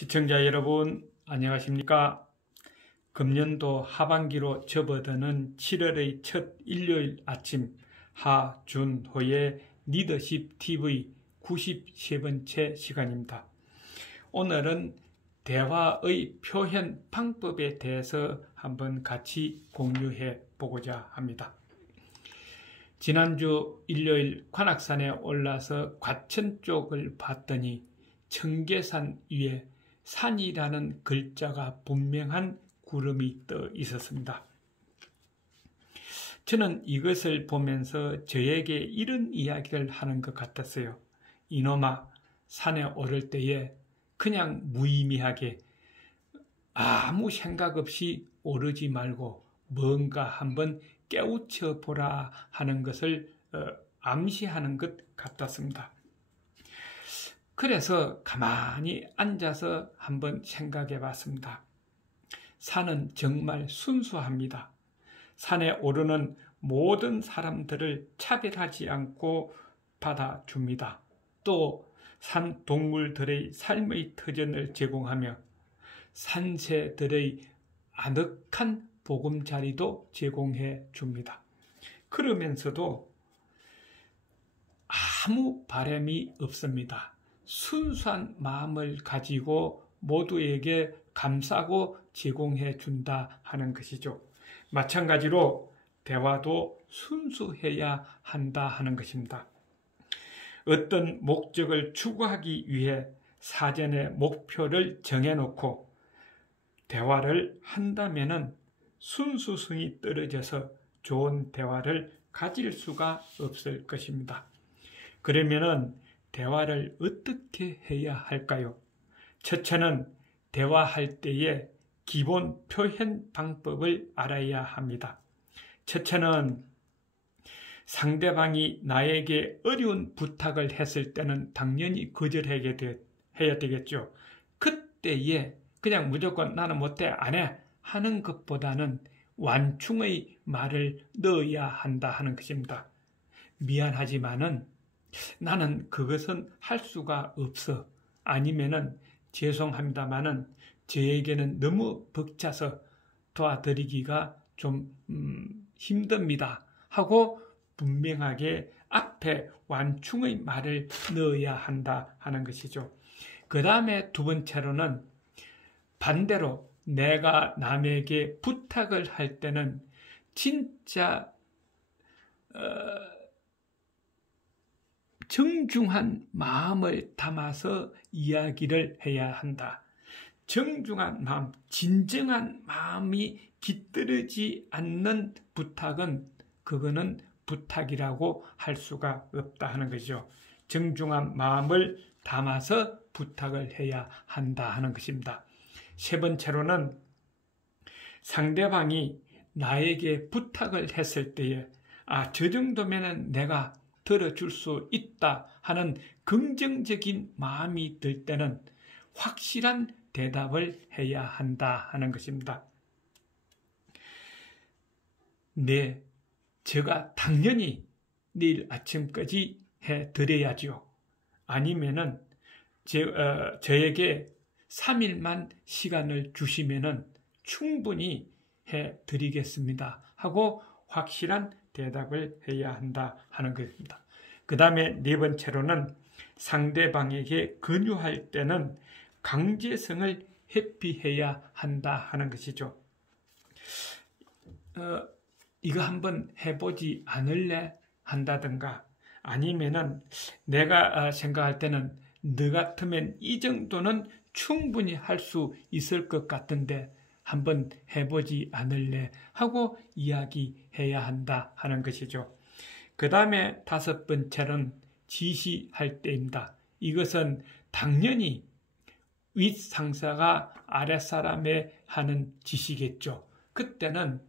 시청자 여러분 안녕하십니까? 금년도 하반기로 접어드는 7월의 첫 일요일 아침 하준호의 리더십 TV 93번째 시간입니다. 오늘은 대화의 표현 방법에 대해서 한번 같이 공유해 보고자 합니다. 지난주 일요일 관악산에 올라서 과천 쪽을 봤더니 청계산 위에 산이라는 글자가 분명한 구름이 떠 있었습니다. 저는 이것을 보면서 저에게 이런 이야기를 하는 것 같았어요. 이놈아, 산에 오를 때에 그냥 무의미하게 아무 생각 없이 오르지 말고 뭔가 한번 깨우쳐 보라 하는 것을 암시하는 것 같았습니다. 그래서 가만히 앉아서 한번 생각해 봤습니다. 산은 정말 순수합니다. 산에 오르는 모든 사람들을 차별하지 않고 받아줍니다. 또 산 동물들의 삶의 터전을 제공하며 산새들의 아늑한 보금자리도 제공해 줍니다. 그러면서도 아무 바람이 없습니다. 순수한 마음을 가지고 모두에게 감싸고 제공해 준다 하는 것이죠. 마찬가지로 대화도 순수해야 한다 하는 것입니다. 어떤 목적을 추구하기 위해 사전에 목표를 정해놓고 대화를 한다면은 순수성이 떨어져서 좋은 대화를 가질 수가 없을 것입니다. 그러면은 대화를 어떻게 해야 할까요? 첫째는 대화할 때의 기본 표현 방법을 알아야 합니다. 첫째는 상대방이 나에게 어려운 부탁을 했을 때는 당연히 거절해야 되겠죠. 그때에 그냥 무조건 나는 못해, 안 해 하는 것보다는 완충의 말을 넣어야 한다 하는 것입니다. 미안하지만은 나는 그것은 할 수가 없어. 아니면은 죄송합니다만은 저에게는 너무 벅차서 도와드리기가 좀 힘듭니다 하고 분명하게 앞에 완충의 말을 넣어야 한다 하는 것이죠. 그 다음에 두 번째로는 반대로 내가 남에게 부탁을 할 때는 진짜 정중한 마음을 담아서 이야기를 해야 한다. 정중한 마음, 진정한 마음이 깃들지 않는 부탁은 그거는 부탁이라고 할 수가 없다 하는 것이죠. 정중한 마음을 담아서 부탁을 해야 한다 하는 것입니다. 세 번째로는 상대방이 나에게 부탁을 했을 때에 저 정도면은 내가 들어줄 수 있다 하는 긍정적인 마음이 들 때는 확실한 대답을 해야 한다 하는 것입니다. 네, 제가 당연히 내일 아침까지 해드려야죠. 아니면은 저에게 3일만 시간을 주시면은 충분히 해드리겠습니다 하고 확실한 대답을 해야 한다 하는 것입니다. 그 다음에 네 번째로는 상대방에게 권유할 때는 강제성을 회피해야 한다 하는 것이죠. 이거 한번 해보지 않을래? 한다든가 아니면은 내가 생각할 때는 너 같으면 이 정도는 충분히 할 수 있을 것 같은데 한번 해보지 않을래? 하고 이야기해야 한다 하는 것이죠. 그 다음에 다섯 번째는 지시할 때입니다. 이것은 당연히 윗상사가 아랫사람에 하는 지시겠죠. 그때는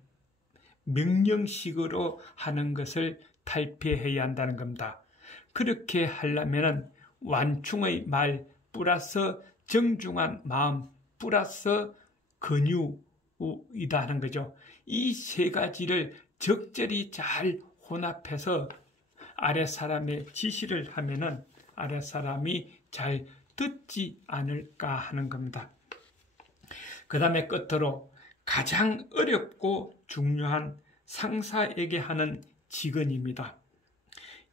명령식으로 하는 것을 탈피해야 한다는 겁니다. 그렇게 하려면 완충의 말 플러스 정중한 마음 플러스 권유이다 하는 거죠. 이 세 가지를 적절히 잘 혼합해서 아랫사람의 지시를 하면은 아랫사람이 잘 듣지 않을까 하는 겁니다. 그 다음에 끝으로 가장 어렵고 중요한 상사에게 하는 직언입니다.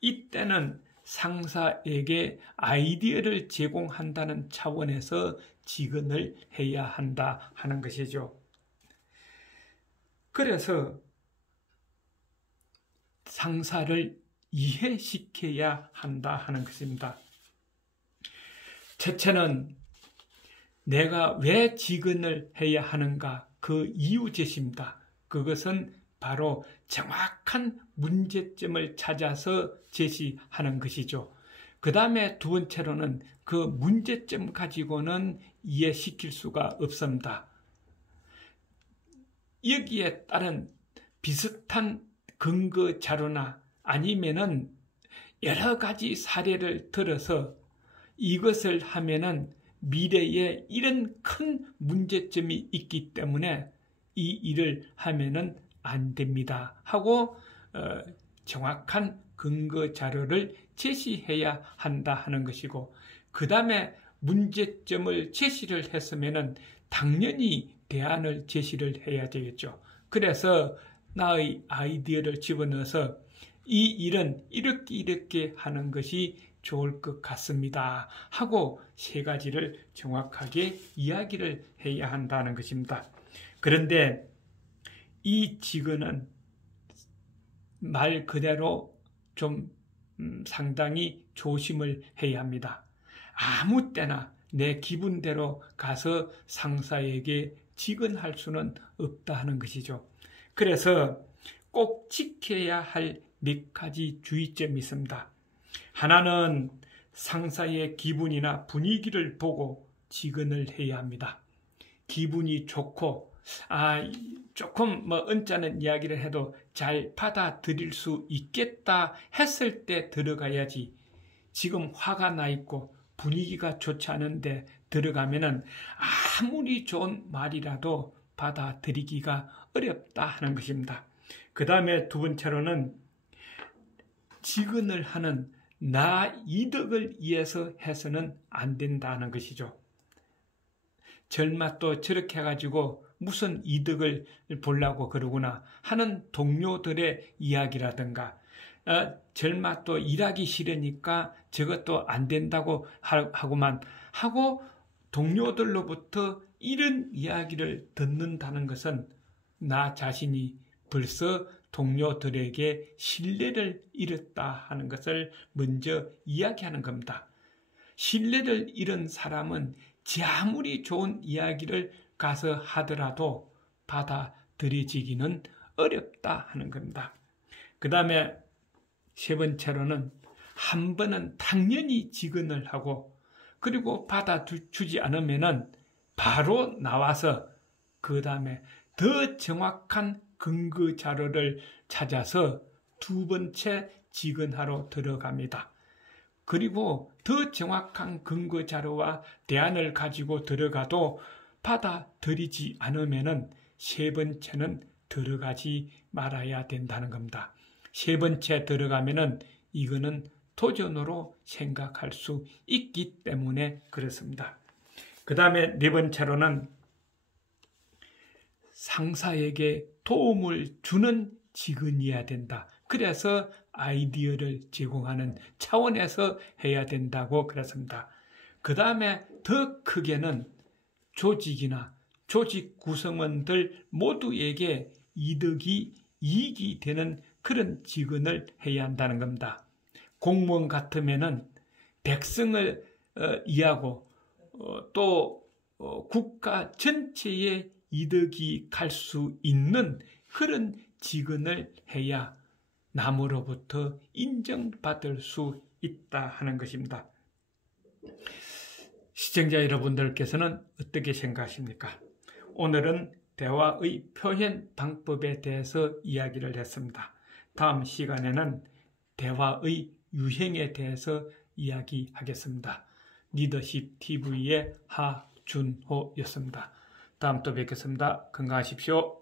이때는 상사에게 아이디어를 제공한다는 차원에서 직언을 해야 한다 하는 것이죠. 그래서 상사를 이해시켜야 한다 하는 것입니다. 첫째는 내가 왜 직언을 해야 하는가 그 이유 제시입니다. 그것은 바로 정확한 문제점을 찾아서 제시하는 것이죠. 그 다음에 두 번째로는 그 문제점 가지고는 이해시킬 수가 없습니다. 여기에 따른 비슷한 근거 자료나 아니면은 여러 가지 사례를 들어서 이것을 하면은 미래에 이런 큰 문제점이 있기 때문에 이 일을 하면은 안 됩니다 하고 정확한 근거 자료를 제시해야 한다 하는 것이고, 그 다음에 문제점을 제시를 했으면은 당연히 대안을 제시를 해야 되겠죠. 그래서 나의 아이디어를 집어넣어서 이 일은 이렇게 하는 것이 좋을 것 같습니다 하고 세 가지를 정확하게 이야기를 해야 한다는 것입니다. 그런데 이 직언은 말 그대로 좀 상당히 조심을 해야 합니다. 아무 때나 내 기분대로 가서 상사에게 직언할 수는 없다 하는 것이죠. 그래서 꼭 지켜야 할 몇 가지 주의점이 있습니다. 하나는 상사의 기분이나 분위기를 보고 직언을 해야 합니다. 기분이 좋고 조금 언짢은 이야기를 해도 잘 받아들일 수 있겠다 했을 때 들어가야지, 지금 화가 나 있고 분위기가 좋지 않은데 들어가면은 아무리 좋은 말이라도 받아들이기가 어렵다 하는 것입니다. 그 다음에 두 번째로는 직언을 하는 나 이득을 위해서 해서는 안 된다는 것이죠. 절마 또 저렇게 해가지고 무슨 이득을 보려고 그러구나 하는 동료들의 이야기라든가, 절마 또 일하기 싫으니까 저것도 안 된다고 하고만 하고 동료들로부터 이런 이야기를 듣는다는 것은 나 자신이 벌써 동료들에게 신뢰를 잃었다 하는 것을 먼저 이야기하는 겁니다. 신뢰를 잃은 사람은 지 아무리 좋은 이야기를 가서 하더라도 받아들여지기는 어렵다 하는 겁니다. 그 다음에 세 번째로는 한 번은 당연히 직언을 하고, 그리고 받아주지 않으면은 바로 나와서 그 다음에 더 정확한 근거 자료를 찾아서 두 번째 직언하러 들어갑니다. 그리고 더 정확한 근거 자료와 대안을 가지고 들어가도 받아들이지 않으면은 세 번째는 들어가지 말아야 된다는 겁니다. 세 번째 들어가면은 이거는 도전으로 생각할 수 있기 때문에 그렇습니다. 그 다음에 네 번째로는 상사에게 도움을 주는 직언이어야 된다. 그래서 아이디어를 제공하는 차원에서 해야 된다고 그랬습니다. 그 다음에 더 크게는 조직이나 조직 구성원들 모두에게 이익이 되는 그런 직언을 해야 한다는 겁니다. 공무원 같으면은 백성을 이해하고 또 국가 전체에 이득이 갈 수 있는 그런 직언을 해야 남으로부터 인정받을 수 있다 하는 것입니다. 시청자 여러분들께서는 어떻게 생각하십니까? 오늘은 대화의 표현 방법에 대해서 이야기를 했습니다. 다음 시간에는 대화의 유행에 대해서 이야기하겠습니다. 리더십 TV의 하준호였습니다. 다음 또 뵙겠습니다. 건강하십시오.